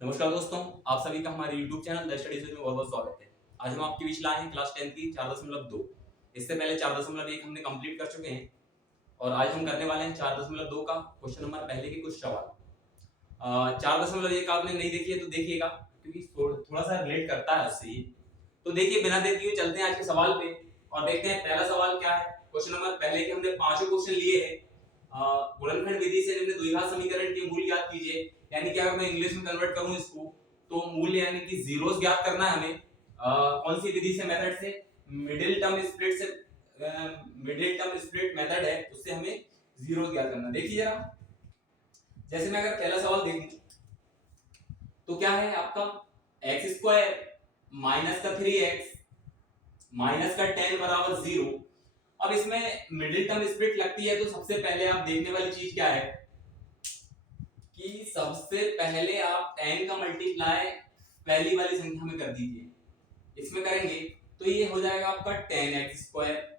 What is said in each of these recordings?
नमस्कार दोस्तों, आप सभी का हमारे YouTube चैनल द स्टडी में बहुत बहुत स्वागत है। आज हम आपके बीच लाए हैं क्लास 10 की 4.2। इससे पहले 4.1 हमने कंप्लीट कर चुके हैं और आज हम करने वाले हैं 4.2 का क्वेश्चन नंबर पहले के कुछ सवाल। 4.1 आपने नहीं देखी है तो देखिएगा, क्योंकि थोड़ा सा रिलेट करता है उससे ये। तो देखिए, बिना देर किए चलते हैं आज के सवाल पे और देखते हैं पहला सवाल क्या है। क्वेश्चन नंबर पहले के हमने पांचों क्वेश्चन लिए हैं। गुणनखंड विधि से निम्न द्विघात समीकरण के मूल ज्ञात कीजिए। यानी कि अगर मैं इंग्लिश में कन्वर्ट करूं इसको, तो मूल्य यानी कि जीरोस ज्ञात करना है हमें। कौन सी विधि से, मेथड से, मिडिल टर्म स्प्लिट से। मिडिल टर्म स्प्लिट मेथड है, उससे हमें जीरो ज्ञात करना। देखिए जरा, जैसे मैं अगर पहला सवाल देखूं तो क्या है आपका, एक्स स्क्वायर माइनस का 3x माइनस का 10 बराबर 0। अब इसमें मिडिल टर्म स्प्लिट लगती है, तो सबसे पहले आप देखने वाली चीज क्या है कि सबसे पहले आप 10 का मल्टीप्लाई पहली वाली संख्या में कर दीजिए। इसमें करेंगे तो ये हो जाएगा आपका 10x स्क्वायर,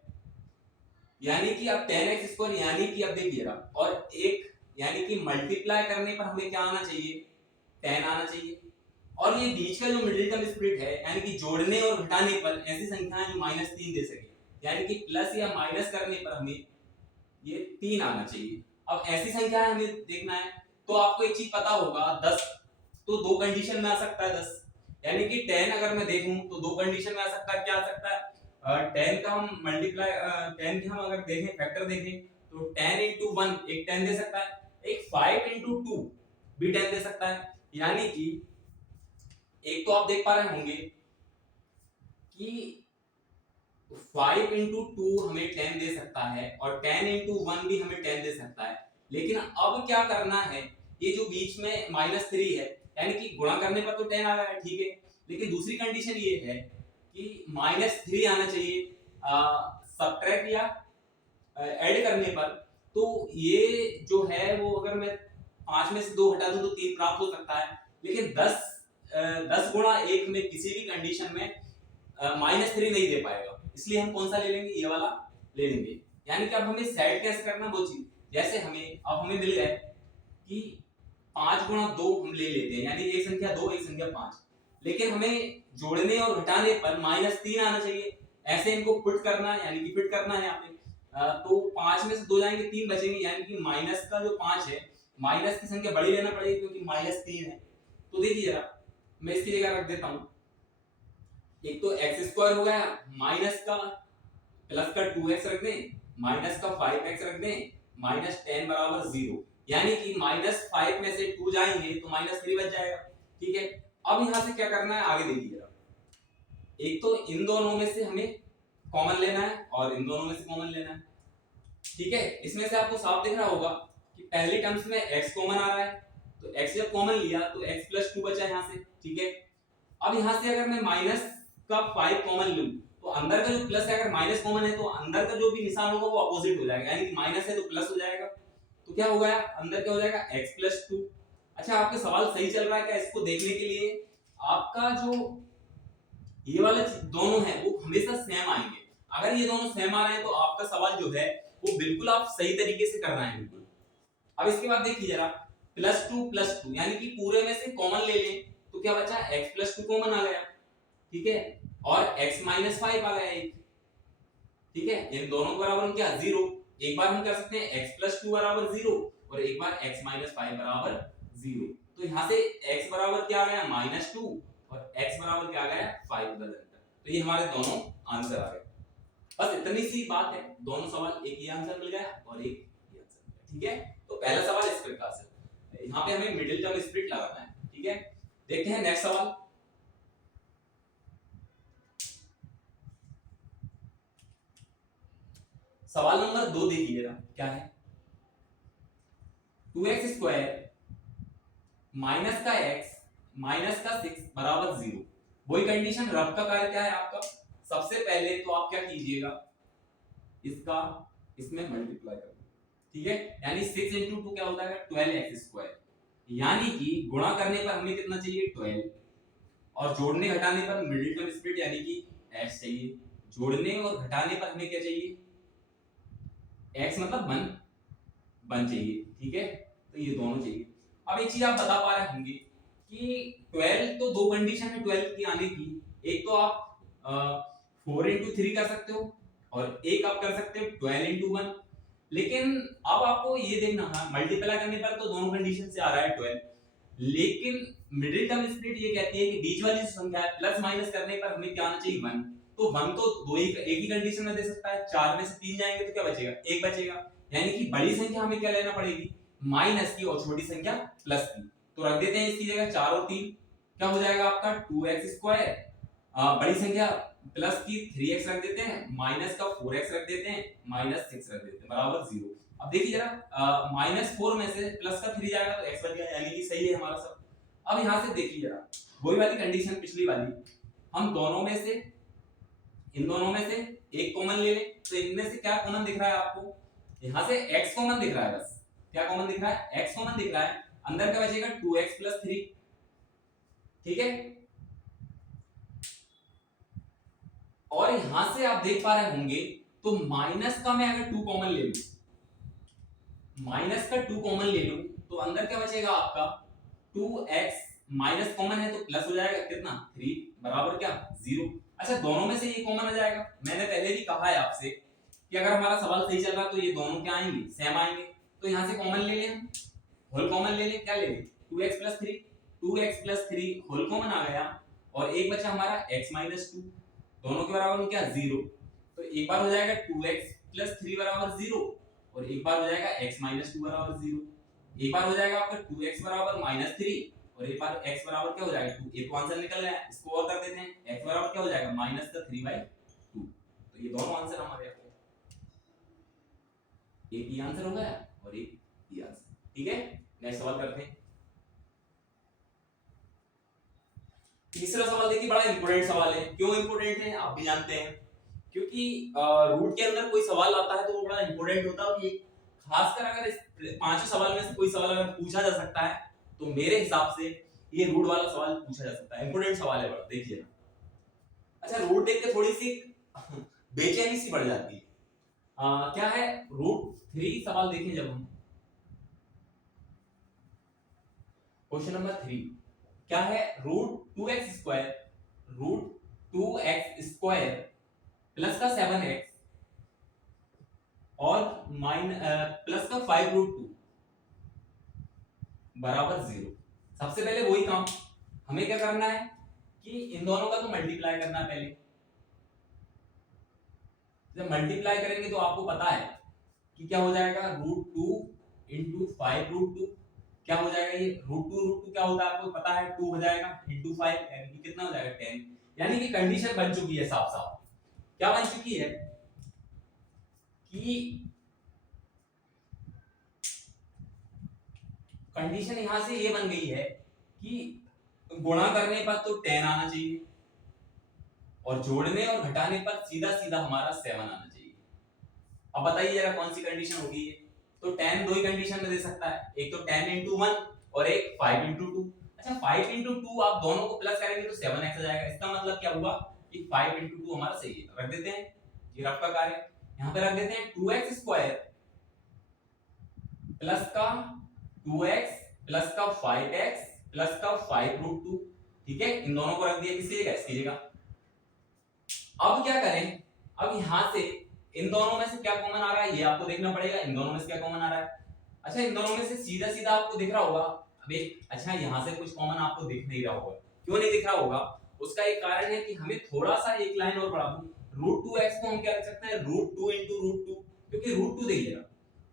यानी कि अब 10x स्क्वायर यानी कि अब देखिएगा, और एक यानी कि मल्टीप्लाई करने पर हमें क्या आना चाहिए, 10 आना चाहिए। और ये बीच का जो मिडिल टर्म स्प्लिट है, यानी कि जोड़ने और घटाने पर ऐसी संख्याएं जो -3 दे सके, यानी कि प्लस या माइनस करने पर हमें ये 3 आना चाहिए। अब ऐसी संख्या है हमें देखना है, तो आपको एक चीज पता होगा, 10 तो दो कंडीशन में आ सकता है। 10 यानी कि 10 अगर मैं देखूं तो दो कंडीशन में आ सकता है। क्या आ सकता है, 10 का हम मल्टीप्लाई 10 के हम अगर देखें फैक्टर देखें तो 10 into 1 एक 10 दे सकता है, एक 5 into 2 भी 10 दे सकता है। यानी कि एक तो आप देख पा रहे होंगे कि 5 into 2 हमें 10 दे सकता है और 10 into 1 भी हमें 10 दे सकता है। लेकिन अब क्या करना है, ये जो बीच में -3 है, यानी कि गुणा करने पर तो 10 आ रहा है, ठीक है। लेकिन दूसरी कंडीशन ये है कि -3 आना चाहिए सब्ट्रैक्ट या ऐड करने पर। तो ये जो है वो, अगर मैं 5 में से 2 हटा दूं तो 3 प्राप्त हो सकता है। लेकिन 10 गुणा 1 में किसी भी कंडीशन में -3 नहीं दे पाएगा, इसलिए हम कौन सा ले लेंगे, ये वाला ले लेंगे। यानी कि अब हमें सेट कैसे करना वो चीज, जैसे हमें मिल गए कि 5 गुणा 2 हम ले लेते हैं, यानी एक संख्या 2 एक संख्या 5। लेकिन हमें जोड़ने और घटाने पर -3 आना चाहिए। ऐसे इनको फिट करना है, यानी कि फिट करना है यहाँ पे। तो 5 में से 2 जाएंगे, 3 बचेंगे, यानी कि माइनस का जो 5 है, माइनस की संख्या बड़ी लेना पड़ेगी क्योंकि -3 है। तो देखिए जरा, मैं इसकी जगह रख देता हूं, एक तो एक्स स्क्वायर हो गया, माइनस का प्लस का 2x रख दें, माइनस का 5x रख दें, -10 बराबर 0। यानी कि -5 में से 2 जाएंगे तो -3 बच जाएगा, ठीक है। अब यहां से क्या करना है, आगे देखिएगा। एक तो इन दोनों में से हमें कॉमन लेना है और इन दोनों में से कॉमन लेना है, ठीक है। इसमें से आपको साफ दिख रहा होगा कि पहली टर्म्स में x कॉमन आ रहा है, तो x जब कॉमन लिया तो x + 2 बचा यहां से, ठीक है। अब यहां से अगर मैं माइनस का 5 कॉमन लूं, तो अंदर का जो प्लस है, अगर माइनस कॉमन है तो अंदर का जो भी निशान होगा वो अपोजिट हो जाएगा, यानी कि माइनस है तो प्लस हो जाएगा। तो क्या हो गया, अंदर क्या हो जाएगा, x + 2। अच्छा, आपके सवाल सही चल रहा है क्या, इसको देखने के लिए आपका जो ये वाला दोनों है वो हमेशा सेम आएंगे। अगर ये दोनों सेम आ रहे हैं तो आपका सवाल जो है वो बिल्कुल आप सही तरीके से कर रहे हैं, बिल्कुल। अब इसके बाद देखिए जरा, +2 + 2 यानी कि पूरे में से कॉमन ले लें, तो क्या बचा, x + 2 कॉमन आ गया, ठीक है। और x - 5 आ गया एक, ठीक है। इन दोनों के बराबर हम क्या, 0। एक बार हम कर सकते हैं x + 2 बराबर 0 और एक बार x - 5 बराबर 0। तो यहां से x बराबर क्या आ गया, -2 और x बराबर क्या आ गया, 5 का अंतर। तो ये हमारे दोनों आंसर आ गए। बस इतनी सी बात है, दोनों सवाल एक ही आंसर मिल गया और एक ही आंसर मिल गया, ठीक है। तो पहला सवाल इस प्रकार से, यहाँ पे हमें मिडिल टर्म स्प्लिट लगाना है, ठीक है। देखते हैं नेक्स्ट सवाल। सवाल नंबर 2 देखिएगा क्या है, 2x स्क्वायर माइनस का x माइनस का 6 बराबर 0। वही कंडीशन, रफ का कार्य क्या है आपका, सबसे पहले तो आप क्या कीजिएगा, इसका इसमें मल्टीप्लाई कर दो, ठीक है। यानी 6 into 2 क्या होता है, 12x स्क्वायर। यानी कि गुणा करने पर हमें कितना चाहिए, 12, और जोड़ने घटाने पर मिडिल टर्म स्प्लिट यानी कि x चाहिए। जोड़ने और घटाने पर हमें क्या चाहिए, x मतलब 1 चाहिए, ठीक है। तो ये दोनों चाहिए। अब एक चीज आप बता पा रहे होंगे कि 12 तो दो कंडीशन है 12 की आने की। एक तो आप 4 into 3 कर सकते हो और एक आप कर सकते हो 12 into 1। लेकिन अब आपको ये देखना है मल्टीप्लाई करने पर तो दोनों कंडीशन से आ रहा है 12, लेकिन मिडिल टर्म स्प्लिट ये कहती है कि बीच वाली जो संख्या है प्लस माइनस करने पर हमें क्या आना चाहिए 1। तो 1 तो दो ही एक ही कंडीशन में दे सकता है, 4 में से 3 जाएंगे तो क्या बचेगा, एक बचेगा। यानी कि बड़ी संख्या हमें क्या लेना पड़ेगी, माइनस की, और छोटी संख्या प्लस की। तो रख देते हैं इसकी जगह 4 और 3, क्या हो जाएगा आपका 2x²। बड़ी संख्या प्लस की 3x रख देते हैं, माइनस का 4x रख देते हैं, माइनस 6 रख देते हैं, बराबर 0। अब देखिए जरा -4 में से प्लस का 3 जाएगा तो x बच गया, यानी कि सही है हमारा सब। अब यहां से देखिए जरा वही वाली कंडीशन पिछली वाली, हम दोनों में से, इन दोनों में से एक कॉमन ले लें। तो इनमें से क्या कॉमन दिख रहा है आपको, यहां से x कॉमन दिख रहा है, बस क्या कॉमन दिख रहा है, x कॉमन दिख रहा है। अंदर क्या बचेगा 2x + 3, ठीक है। और यहां से आप देख पा रहे होंगे तो माइनस का मैं अगर 2 कॉमन ले लूं, माइनस का 2 कॉमन ले लूं तो अंदर क्या बचेगा आपका 2x, माइनस कॉमन है तो प्लस हो जाएगा कितना 3, बराबर क्या 0। अच्छा दोनों में से ये कॉमन आ जाएगा। मैंने पहले भी कहा है आपसे कि अगर हमारा सवाल सही चल रहा तो ये दोनों क्या आएंगे, सेम आएंगे। तो यहां से कॉमन ले लें, होल कॉमन ले लें, क्या ले लें 2x + 3, 2x + 3 होल कॉमन आ गया और एक बचा हमारा x - 2, दोनों के बराबर में क्या 0। तो एक बार हो जाएगा 2x + 3 बराबर 0 और एक बार हो जाएगा x - 2 बराबर 0। एक बार हो जाएगा आपका 2x बराबर -3 और एक बार x बराबर क्या हो जाएगा 2। ये तो आंसर निकल गया, इसको और कर देते हैं, x बराबर क्या हो जाएगा -3/2। तो ये दोनों आंसर हमारे आ गए, एक ये आंसर हो गया और एक ये आंसर, ठीक है। नेक्स्ट सवाल करते हैं। तीसरा सवाल देखिए, बड़ा इंपॉर्टेंट सवाल है। क्यों इंपॉर्टेंट है आप भी जानते हैं, क्योंकि रूट के अंदर कोई सवाल आता है तो वो बड़ा इंपॉर्टेंट होता है। कि खासकर अगर इस पांचों सवाल में से कोई सवाल अगर पूछा जा सकता है तो मेरे हिसाब से ये रूट वाला सवाल पूछा जा सकता है, इंपॉर्टेंट सवाल है बड़ा, देखिए। अच्छा रूट देख के थोड़ी सी बेचैनी सी बढ़ जाती है। क्या है √3 सवाल देखें जब हम, क्वेश्चन नंबर 3 क्या है, √2x² √2x² प्लस का 7x और प्लस का 5√2 बराबर 0। सबसे पहले वही काम हमें क्या करना है कि इन दोनों का तो मल्टीप्लाई करना है पहले। जब मल्टीप्लाई करेंगे तो आपको पता है कि क्या हो जाएगा √2 × 5√2, क्या हो जाएगा ये √2 क्या होता है आपको पता है, 2 हो जाएगा × 5, यानी कि कितना हो जाएगा 10। यानी कि कंडीशन बन चुकी है साफ साफ, क्या बन चुकी है कि कंडीशन यहां से ये बन गई है कि गुणा करने पर तो 10 आना चाहिए और जोड़ने और घटाने पर सीधा सीधा हमारा 7 आना चाहिए। अब बताइए जरा कौन सी कंडीशन होगी ये। तो 10 दो ही कंडीशन में दे सकता है, एक तो 10 × 1 और एक 5 × 2। अच्छा 5 × 2 आप दोनों को प्लस करेंगे तो 7x आ जाएगा। इसका मतलब क्या हुआ कि 5 × 2 हमारा सही है। रख देते हैं, ये रफ का कार्य यहां पे रख देते हैं 2x² प्लस का 2x प्लस का 5x प्लस का 5√2, ठीक है। इन दोनों को रख दिया किसकी जगह, इसकी जगह। अब क्या करें, अब यहां से इन दोनों में से क्या कॉमन आ रहा है ये आपको देखना पड़ेगा, इन दोनों में से क्या कॉमन आ रहा है। अच्छा इन दोनों में से सीधा सीधा आपको दिख रहा होगा, अब एक अच्छा यहां से कुछ कॉमन आपको दिख नहीं रहा होगा। क्यों नहीं दिख रहा होगा, उसका एक कारण है कि हमें थोड़ा सा एक लाइन और बढ़ा दूं। √2x को हम क्या लिख सकते हैं, √2 × √2, क्योंकि √2 देखिएगा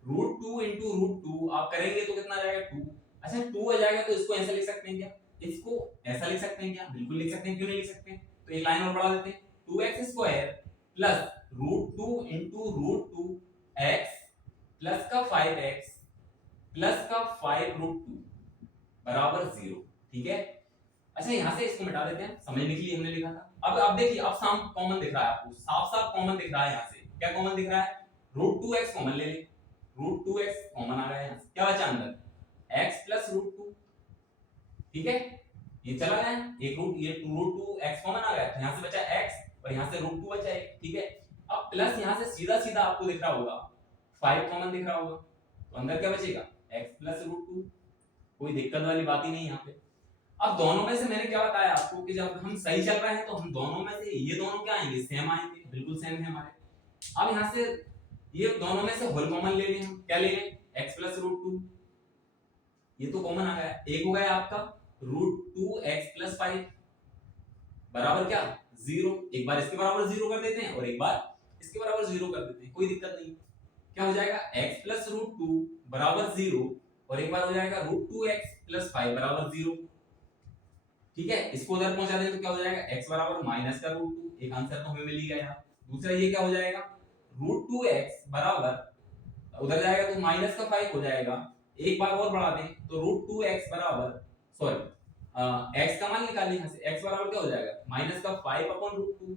√2 × √2 आप करेंगे तो कितना आ जाएगा 2। अच्छा 2 आ जाएगा तो इसको ऐसा लिख सकते हैं क्या, इसको ऐसा लिख सकते हैं क्या, बिल्कुल लिख सकते हैं, क्यों नहीं लिख सकते। तो एक लाइन और बढ़ा देते हैं 2x² प्लस √2 × √2x प्लस का 5x प्लस का 5√2 बराबर 0, ठीक है। अच्छा यहां से इसको मिटा देते हैं, समझने के लिए हमने लिखा था। अब देखिए अब साफ कॉमन दिख रहा है आपको, साफ साफ कॉमन दिख रहा है। यहां से क्या कॉमन दिख रहा है, √2x कॉमन ले ले, √2x कॉमन आ रहा है। यहां से क्या बचा अंदर x प्लस √2, ठीक है। ये चला गया एक रूट, ये √2x कॉमन आ गया तो यहां से बचा x और यहां से √2 बचा एक, ठीक है। अब प्लस यहां से सीधा सीधा आपको दिख रहा होगा 5 कॉमन दिख रहा होगा तो अंदर क्या बचेगा x प्लस √2, कोई दिक्कत वाली बात ही नहीं यहां पे। अब दोनों में से मैंने क्या बताया आपको कि जब हम सही चल रहे हैं तो हम दोनों में से ये दोनों क्या आएंगे, सेम आएंगे, बिल्कुल सेम है हमारे। अब यहाँ से ये दोनों में से होल कॉमन ले लें, हम क्या ले लें, x प्लस रूट टू, ये तो कॉमन आ गया, एक हो गया आपका root two x plus five बराबर क्या, जीरो। एक बार इसके बराबर जीरो कर देते हैं और एक बार इसके बराबर जीरो कर देते हैं, कोई दिक्कत नहीं। क्या हो जाएगा, x प्लस रूट टू बराबर जीरो और एक बार हो जाएगा root two x plus five बराबर जीरो। ठीक है, इसको उधर पहुंचा दें तो क्या हो जाएगा, x बराबर माइनस का रूट टू, एक आंसर तो हमें मिल ही गया। दूसरा ये क्या हो जाएगा, रूट टू एक्स बराबर उधर जाएगा तो माइनस का फाइव हो जाएगा, एक बार और बढ़ा दें तो रूट टू एक्स बराबर सॉरी x का मान निकाल लें, यहाँ से x बराबर क्या हो जाएगा, माइनस का फाइव अपॉन रूट टू।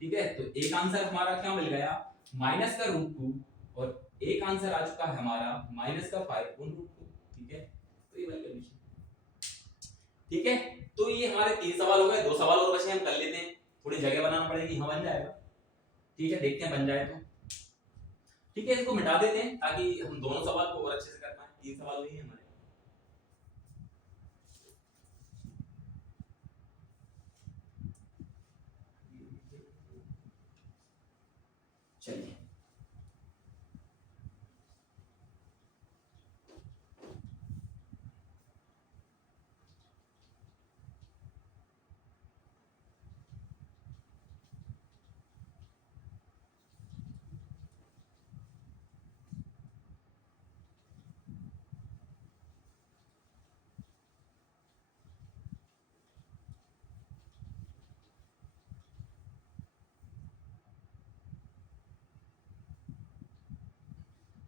ठीक है, तो एक आंसर हमारा क्या मिल गया, माइनस का रूट टू, और एक आंसर आ चुका है हमारा माइनस का फाइव अपॉन रूट टू। ठीक है, तो ये वाली कंडीशन। ठीक है, तो ये हमारे 3 सवाल हो गए, 2 सवाल और बचे, हम कर लेते हैं, थोड़ी जगह बनाना पड़ेगी, हाँ बन जाएगा। ठीक है, देखते हैं बन जाए तो। ठीक है, इसको मिटा देते हैं ताकि हम दोनों सवाल को और अच्छे से कर पाए, 3 सवाल नहीं है हमारे। चलिए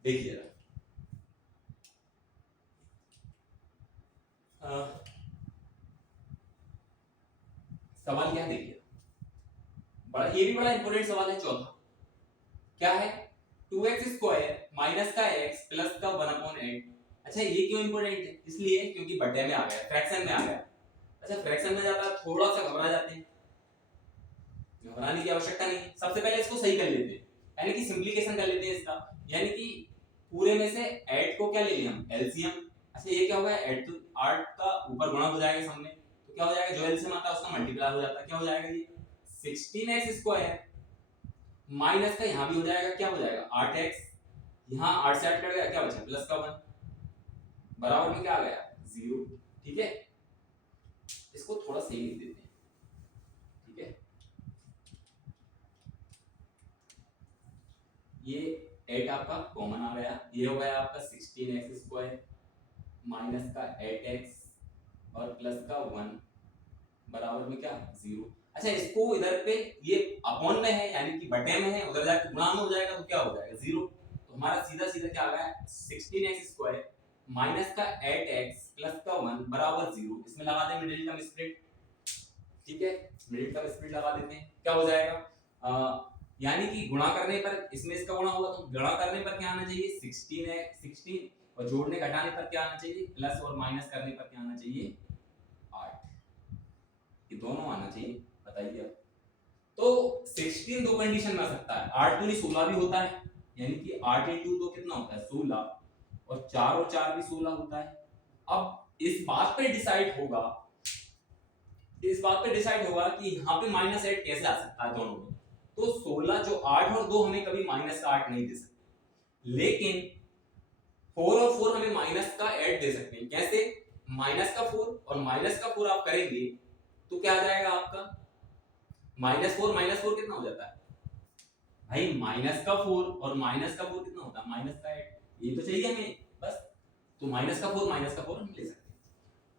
देखिए जरा, सवाल क्या है देखिए, बड़ा ये भी बड़ा इंपॉर्टेंट सवाल है, चौथा क्या है, 2x स्क्वायर माइनस का x प्लस का 1 अपॉन 8। अच्छा ये क्यों इंपॉर्टेंट है, इसलिए क्योंकि बड़े में आ गया, फ्रैक्शन में आ गया। अच्छा फ्रैक्शन में जाता है थोड़ा सा घबरा जाते हैं, घबराने की आवश्यकता नहीं, सबसे पहले इसको सही कर लेते हैं, यानी कि सिंप्लीकेशन कर लेते हैं इसका, यानी कि पूरे में से 8 को क्या ले लिया हम, एलसीएम। अच्छा ये क्या होगा, 8 तो 8 का ऊपर गुणा हो जाएगा सामने, तो क्या हो जाएगा, जो एलसीएम आता है उसका मल्टीप्लाई हो जाता है, क्या हो जाएगा ये 16x स्क्वायर माइनस का यहां भी हो जाएगा, क्या हो जाएगा 8x, यहां 8 से 8 कट गया, क्या बचा प्लस का 1 बराबर में क्या आ गया 0। ठीक है, इसको थोड़ा सही लिख देते हैं। ठीक है, ये 8 आपका कॉमन आ गया, ये हो गया आपका 16x स्क्वायर माइनस का 8x और प्लस का 1 बराबर में क्या 0। अच्छा इसको इधर पे ये अपॉन में है यानी कि बटे में है, उधर जाके गुणा में हो जाएगा तो क्या हो जाएगा 0। तो हमारा सीधा सीधा क्या आ गया 16x स्क्वायर माइनस का 8x प्लस का 1 बराबर 0। इसमें लगा दें मिडिल टर्म स्प्लिट। ठीक है, मिडिल टर्म स्प्लिट लगा देते हैं, क्या हो जाएगा यानी कि गुणा करने पर इसमें इसका गुणा होगा तो गुणा करने पर क्या आना चाहिए 16 है 16 और जोड़ने घटाने पर क्या आना चाहिए प्लस और माइनस करने पर क्या आना चाहिए 8, ये दोनों आना चाहिए। बताइए अब, तो 16 दो कंडीशन में आ सकता है, 8 दूनी 16 भी होता है, यानी कि 8 इंटू 2 कितना होता है 16 और 4 और 4 भी 16 होता है। अब इस बात पे डिसाइड होगा, इस बात पे डिसाइड होगा कि यहाँ पे माइनस 8 कैसे आ सकता है दोनों में। तो 16 जो 8 और 2 हमें कभी माइनस का 8 नहीं दे सकते, लेकिन 4 और 4 हमें माइनस का 8 दे सकते हैं। कैसे, माइनस का 4 और माइनस का 4 आप करेंगे तो क्या आ जाएगा आपका -4 कितना हो जाता है भाई, माइनस का 4 और माइनस का 4 कितना होता है माइनस का 8, ये तो चाहिए हमें बस। तो माइनस का 4 हम ले सकते हैं,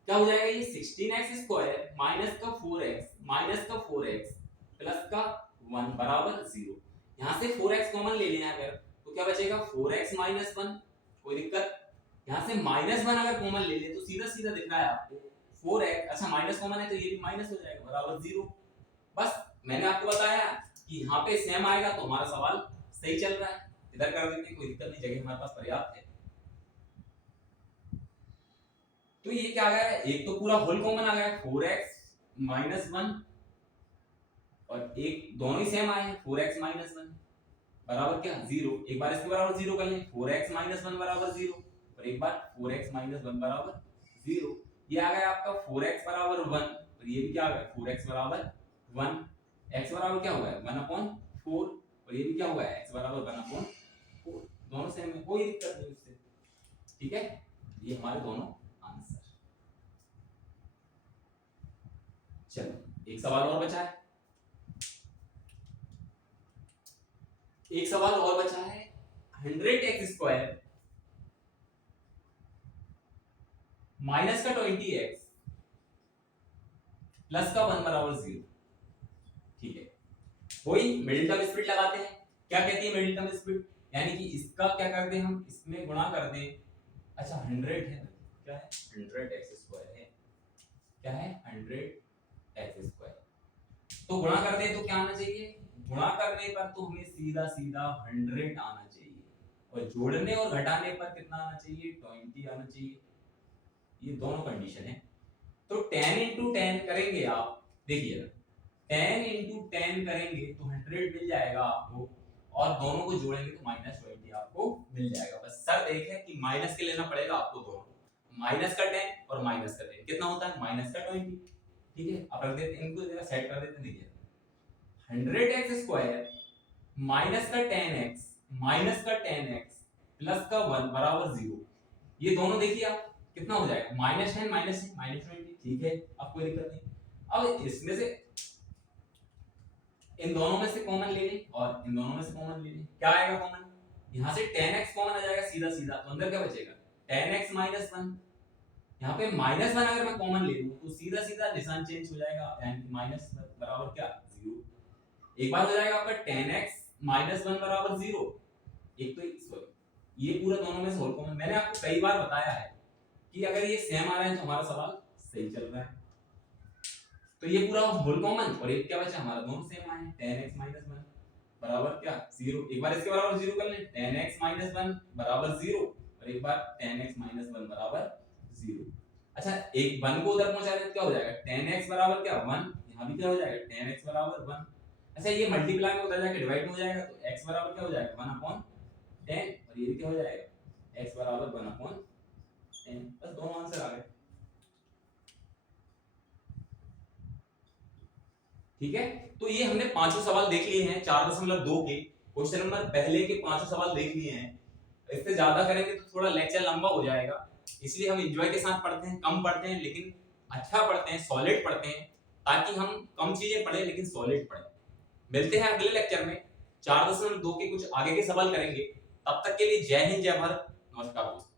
क्या हो जाएगा ये 16x स्क्वायर माइनस का 4x प्लस का 1 बराबर 0। यहां से 4x कॉमन ले लेना अगर तो क्या बचेगा 4x माइनस 1, कोई दिक्कत। यहां से -1 अगर कॉमन ले ले तो सीधा सीधा दिख रहा है आपको 4x, अच्छा माइनस कॉमन है तो ये भी माइनस हो जाएगा बराबर 0। बस मैंने आपको बताया कि यहाँ पे सेम आएगा तो हमारा सवाल सही चल रहा है, इधर कर देते हैं, कोई दिक्कत नहीं, जगह हमारे पास पर्याप्त है। तो ये क्या आ गया, एक तो पूरा होल कॉमन आ गया 4x माइनस 1 और एक दोनों ही सेम आए हैं 4x माइनस 1 बराबर क्या 0। एक बार इसके बराबर 0 कर लें 4x माइनस 1 बराबर 0 और एक बार 4x माइनस 1 बराबर 0। ये आ गया आपका 4x बराबर 1 और ये भी क्या आ गया 4x बराबर 1। x बराबर क्या हुआ है 1/4 और ये भी क्या हुआ है x बराबर 1/4, दोनों सेम है, कोई दिक्कत नहीं उससे। ठीक है, ये हमारे दोनों आंसर। चलो एक सवाल और बचा है, एक सवाल और बचा है। 100x² माइनस का 20x प्लस का 1 बराबर 0। ठीक है, वही मिडिल टर्म स्प्लिट लगाते हैं। क्या कहती है मिडिल टर्म स्प्लिट, यानी कि इसका क्या करते हैं हम, इसमें गुणा कर दें। अच्छा 100 है, क्या है 100x² है, क्या है 100x², तो गुणा कर दें तो क्या आना चाहिए, गुणा करने पर तो हमें सीधा सीधा 100 आना चाहिए और जोड़ने और घटाने पर कितना आना चाहिए 20 आना चाहिए। ये दोनों कंडीशन है। तो 10 × 10 करेंगे आप, देखिए 10 × 10 करेंगे तो 100 मिल जाएगा आपको और दोनों को जोड़ेंगे तो -20 आपको मिल जाएगा। बस शर्त एक है कि माइनस के लेना पड़ेगा आपको दोनों, माइनस का 10 और माइनस का 10 कितना होता है -20। ठीक है, अब रख देते इनको जरा सेट कर देते हैं। देखिए 100x² माइनस का 10x माइनस का 10x प्लस का 1 बराबर 0। ये दोनों देखिए आप कितना हो जाएगा -10 -20। ठीक है, अब कोई दिक्कत नहीं। अब इसमें से इन दोनों में से कॉमन ले लें और इन दोनों में से कॉमन ले लें, क्या आएगा कॉमन, यहां से 10x कॉमन आ जाएगा सीधा सीधा, तो अंदर क्या बचेगा 10x - 1। यहाँ पे -1 अगर मैं कॉमन ले लूं तो सीधा सीधा निशान चेंज हो जाएगा, यानी माइनस बराबर क्या 0। एक बार हो जाएगा आपका 10x - 1 बराबर 0। एक तो सॉरी ये पूरा दोनों में से होल कॉमन, मैंने आपको कई बार बताया है कि अगर ये सेम आ रहा है तो हमारा सवाल सही चल रहा है। तो ये पूरा होल कॉमन और एक क्या बचा हमारा, दोनों सेम आए 10x - 1 बराबर क्या 0। एक बार इसके बराबर 0 कर लें, 10x - 1 बराबर 0 और एक बार 10x - 1 बराबर 0। अच्छा एक 1 को उधर पहुंचा दें तो क्या हो जाएगा 10x बराबर क्या 1, यहां भी क्या हो जाएगा 10x बराबर 1। अच्छा ये मल्टीप्लाई में उधर जाके डिवाइड में हो जाएगा तो x बराबर क्या हो जाएगा 1/10 और ये भी क्या हो जाएगा x बराबर 1/10। बस दोनों आंसर आ गए। ठीक है, तो ये हमने पांचों सवाल देख लिए हैं 4.2 के क्वेश्चन नंबर पहले के पांचों सवाल देख लिए हैं। इससे ज्यादा करेंगे तो थोड़ा लेक्चर लंबा हो जाएगा, इसलिए हम एंजॉय के साथ पढ़ते हैं, कम पढ़ते हैं लेकिन अच्छा पढ़ते हैं, सॉलिड पढ़ते हैं, ताकि हम कम चीजें पढ़ें लेकिन सॉलिड पढ़ें। मिलते हैं अगले लेक्चर में, 4.2 के कुछ आगे के सवाल करेंगे। तब तक के लिए जय हिंद जय भारत, नमस्कार दोस्तों।